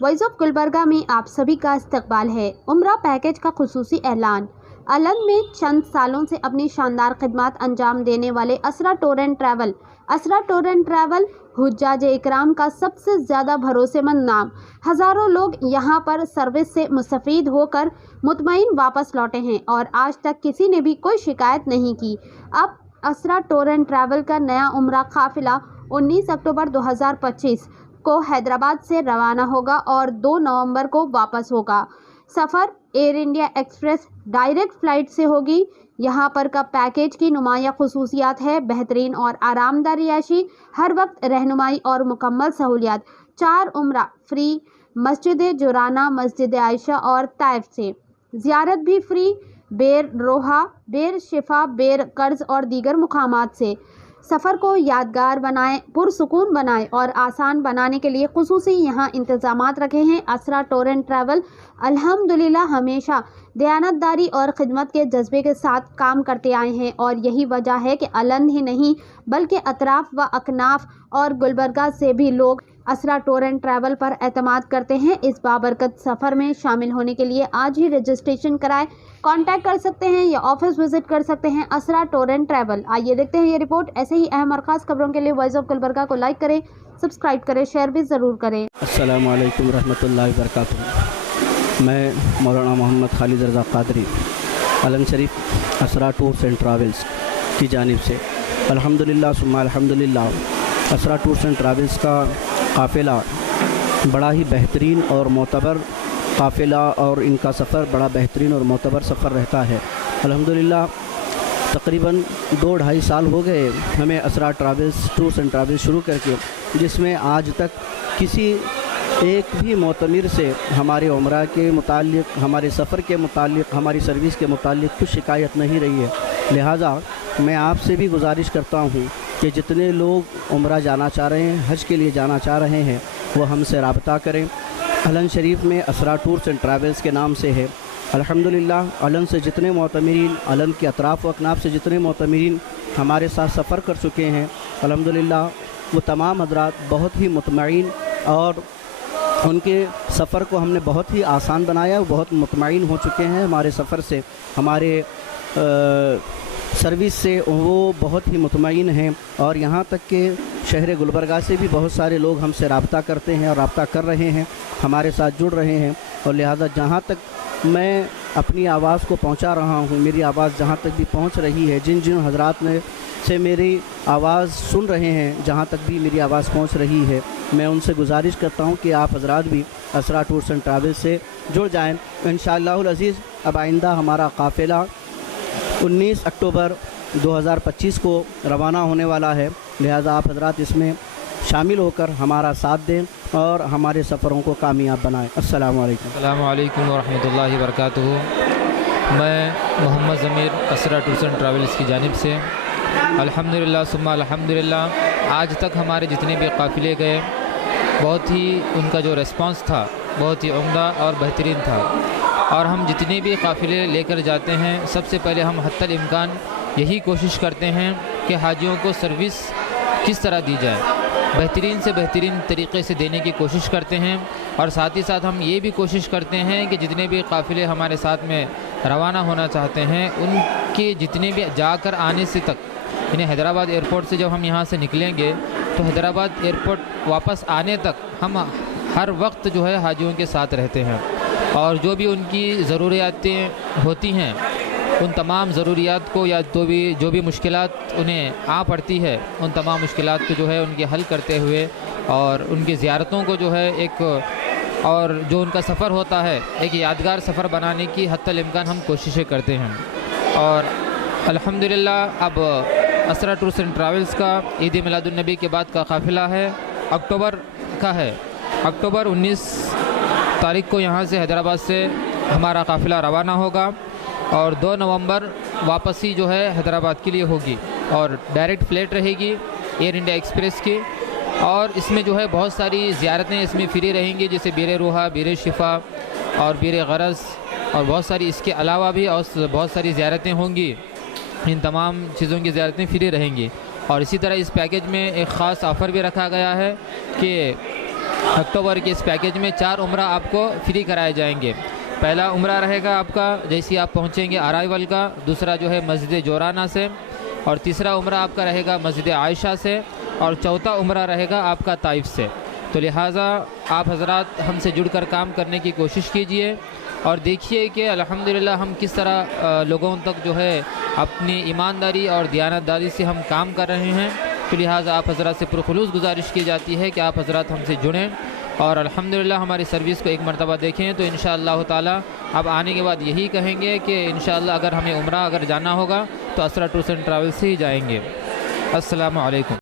Voice of Gulbarga में आप सभी का इस्तकबाल है। उम्रा पैकेज का खुसूसी ऐलान। अलन में चंद सालों से अपनी शानदार खिदमत अंजाम देने वाले असरा टूर एंड ट्रैवल हुज्जाज इकराम का सबसे ज़्यादा भरोसेमंद नाम। हज़ारों लोग यहां पर सर्विस से मुस्तफ़ीद होकर मुतमईन वापस लौटे हैं और आज तक किसी ने भी कोई शिकायत नहीं की। अब असरा टूर एंड ट्रैवल का नया उम्रा काफ़िला 19 अक्टूबर 2025 को हैदराबाद से रवाना होगा और 2 नवंबर को वापस होगा। सफ़र Air India Express direct flight से होगी। यहाँ पर का पैकेज की नुमाया खुसूसियात है बेहतरीन और आरामदार रिहायशी, हर वक्त रहनुमाई और मुकम्मल सहूलियात। 4 उम्रा फ्री, मस्जिद जुराना, मस्जिद आयशा और ताइफ से ज़ियारत भी फ्री, बेर रोहा, बेर शिफा, बेर कर्ज और दीगर मुकामात से। सफ़र को यादगार बनाएं, पुरसुकून बनाएं और आसान बनाने के लिए खुसूसी यहाँ इंतज़ामात रखे हैं। असरा टूर एंड ट्रैवल अल्हम्दुलिल्लाह हमेशा दयानतदारी और ख़िदमत के जज्बे के साथ काम करते आए हैं और यही वजह है कि अलन ही नहीं बल्कि अतराफ़ व अकनाफ और गुलबर्गा से भी लोग असरा टूर एंड ट्रैवल पर एतमाद करते हैं। इस बाबरकत सफ़र में शामिल होने के लिए आज ही रजिस्ट्रेशन कराएं। कांटेक्ट कर सकते हैं या ऑफिस विजिट कर सकते हैं असरा टूर एंड ट्रैवल। आइए देखते हैं ये रिपोर्ट। ऐसे ही अहम और ख़ास खबरों के लिए वॉइस ऑफ गुलबर्गा को लाइक करें, सब्सक्राइब करें, शेयर भी ज़रूर करें। अस्सलामु अलैकुम रहमतुल्लाहि व बरकातुहू। मैं मौलाना मोहम्मद खालिद रज़ा क़ादरी अलन Sharif Asra tours and travels की जानिब से अल्हम्दुलिल्लाह सुम्मा अल्हम्दुलिल्लाह असरा टूर्स एंड ट्रैवल्स का काफ़िला बड़ा ही बेहतरीन और मोतबर काफ़िला और इनका सफ़र बड़ा बेहतरीन और मोतबर सफ़र रहता है। अल्हम्दुलिल्लाह तकरीबन 2-2.5 साल हो गए हमें असरा टूर्स एंड ट्रैवल्स शुरू करके, जिसमें आज तक किसी एक भी मोतमिर से हमारे उम्रा के मुताल्लिक़, हमारे सफ़र के मुताल्लिक़, हमारी सर्विस के मुताल्लिक़ कुछ शिकायत नहीं रही है। लिहाजा मैं आपसे भी गुजारिश करता हूँ कि जितने लोग उम्रा जाना चाह रहे हैं, हज के लिए जाना चाह रहे हैं, वो हमसे रब्ता करें। अलन शरीफ में असरा टूर्स एंड ट्रैवल्स के नाम से है। अल्हम्दुलिल्लाह अलन से जितने मोतमिरीन, अलन के अतराफ़ व अकनाफ़ से जितने मोतमिरीन हमारे साथ सफ़र कर चुके हैं, अल्हम्दुलिल्लाह वो तमाम हज़रात बहुत ही मुतमईन और उनके सफ़र को हमने बहुत ही आसान बनाया, वो बहुत मुतमईन हो चुके हैं हमारे सफ़र से, हमारे सर्विस से वो बहुत ही मुतमईन हैं। और यहाँ तक कि शहर गुलबर्गा से भी बहुत सारे लोग हमसे रब्ता करते हैं और रब्ता कर रहे हैं, हमारे साथ जुड़ रहे हैं। और लिहाजा जहाँ तक मैं अपनी आवाज़ को पहुँचा रहा हूँ, मेरी आवाज़ जहाँ तक भी पहुँच रही है, जिन जिन हज़रात ने से मेरी आवाज़ सुन रहे हैं, जहाँ तक भी मेरी आवाज़ पहुँच रही है, मैं उनसे गुजारिश करता हूँ कि आप हज़रात भी असरा टूर्स एंड ट्रैवल्स से जुड़ जाएँ। इंशाअल्लाहुल अज़ीज़ अब आइंदा हमारा काफ़िला 19 अक्टूबर 2025 को रवाना होने वाला है। लिहाजा आप हज़रात इसमें शामिल होकर हमारा साथ दें और हमारे सफ़रों को कामयाब बनाएं। अस्सलामु अलैकुम व रहमतुल्लाहि व बरकातुहू। मैं मोहम्मद ज़मीर असरा टूर्स एंड ट्रैवल्स की जानिब से अल्हम्दुलिल्लाह सुम्मा अल्हम्दुलिल्लाह आज तक हमारे जितने भी काफ़िले गए, बहुत ही उनका जो रिस्पांस था बहुत ही उम्दा और बेहतरीन था। और हम जितने भी काफ़िले लेकर जाते हैं, सबसे पहले हम हत्तल इम्कान यही कोशिश करते हैं कि हाजियों को सर्विस किस तरह दी जाए, बेहतरीन से बेहतरीन तरीक़े से देने की कोशिश करते हैं। और साथ ही साथ हम ये भी कोशिश करते हैं कि जितने भी काफ़िले हमारे साथ में रवाना होना चाहते हैं, उनके जितने भी जाकर आने से तक, यानी हैदराबाद एयरपोर्ट से जब हम यहाँ से निकलेंगे तो हैदराबाद एयरपोर्ट वापस आने तक हम हर वक्त जो है हाजियों के साथ रहते हैं और जो भी उनकी ज़रूरियातें होती हैं, उन तमाम ज़रूरियात को या जो भी मुश्किलात उन्हें आ पड़ती है, उन तमाम मुश्किलात को जो है उनके हल करते हुए और उनकी ज़ियारतों को जो है एक और जो उनका सफ़र होता है एक यादगार सफ़र बनाने की हत्तल इम्कान हम कोशिशें करते हैं। और अल्हम्दुलिल्लाह अब असरा टूर्स एंड ट्रैवल्स का ईद मिलादुन नबी के बाद का काफ़िला है, अक्टूबर का है। अक्टूबर 19 तारीख को यहाँ से हैदराबाद से हमारा काफ़िला रवाना होगा और 2 नवंबर वापसी जो है हैदराबाद के लिए होगी और डायरेक्ट फ़्लाइट रहेगी एयर इंडिया एक्सप्रेस की। और इसमें जो है बहुत सारी ज़ियारतें इसमें फ्री रहेंगी, जैसे बीर रोहा, बीर शिफा और बीर गरज और बहुत सारी इसके अलावा भी और बहुत सारी ज़ियारतें होंगी। इन तमाम चीज़ों की ज़ियारतें फ्री रहेंगी। और इसी तरह इस पैकेज में एक ख़ास ऑफ़र भी रखा गया है कि اکتوبر کے اس پیکیج میں 4 عمرہ آپ کو فری کرائے جائیں گے۔ پہلا عمرہ رہے گا آپ کا جیسے آپ پہنچیں گے ارائیول کا، دوسرا جو ہے مسجد جورانہ سے، اور تیسرا عمرہ آپ کا رہے گا مسجد عائشہ سے، اور چوتھا عمرہ رہے گا آپ کا طائف سے۔ تو لہٰذا آپ حضرات ہم سے جڑ کر کام کرنے کی کوشش کیجئے اور دیکھیے کہ الحمدللہ ہم کس طرح لوگوں تک جو ہے اپنی ایمانداری اور دیانتداری سے ہم کام کر رہے ہیں۔ تو لہٰذا آپ حضرات سے پرخلوص گزارش کی جاتی ہے کہ آپ حضرات ہم سے جڑیں اور الحمدللہ ہماری سروس کو ایک مرتبہ دیکھیں۔ تو انشاءاللہ تعالی اب آنے کے بعد یہی کہیں گے کہ انشاءاللہ اگر ہمیں عمرہ اگر جانا ہوگا تو اسرا ٹورز اینڈ ٹریولز سے ہی جائیں گے۔ السلام علیکم۔